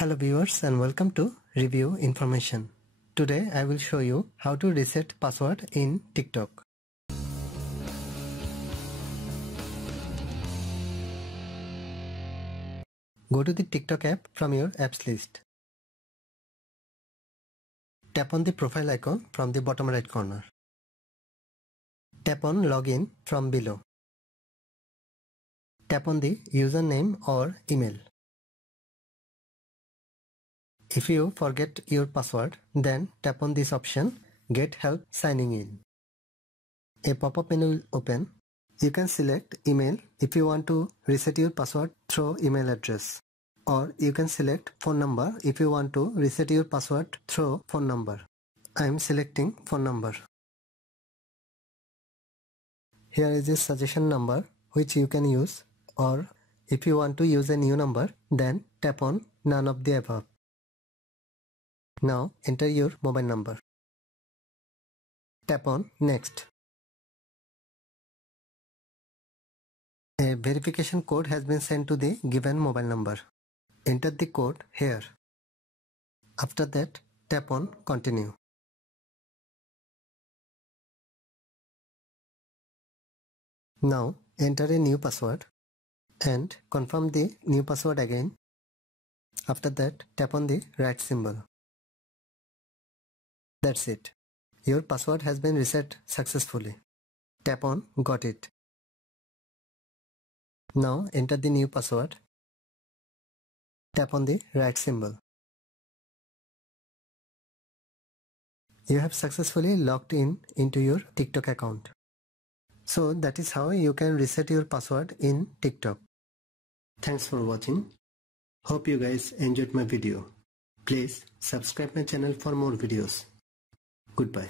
Hello viewers and welcome to Review Information. Today I will show you how to reset password in TikTok. Go to the TikTok app from your apps list. Tap on the profile icon from the bottom right corner. Tap on Login from below. Tap on the username or email. If you forget your password, then tap on this option, Get Help Signing In. A pop-up menu will open. You can select email if you want to reset your password through email address. Or you can select phone number if you want to reset your password through phone number. I am selecting phone number. Here is a suggestion number which you can use, or if you want to use a new number, then tap on none of the above. Now enter your mobile number. Tap on next. A verification code has been sent to the given mobile number. Enter the code here. After that, tap on continue. Now enter a new password and confirm the new password again. After that, tap on the right symbol. That's it. Your password has been reset successfully. Tap on Got It. Now enter the new password. Tap on the right symbol. You have successfully logged in into your TikTok account. So that is how you can reset your password in TikTok. Thanks for watching. Hope you guys enjoyed my video. Please subscribe my channel for more videos. Goodbye.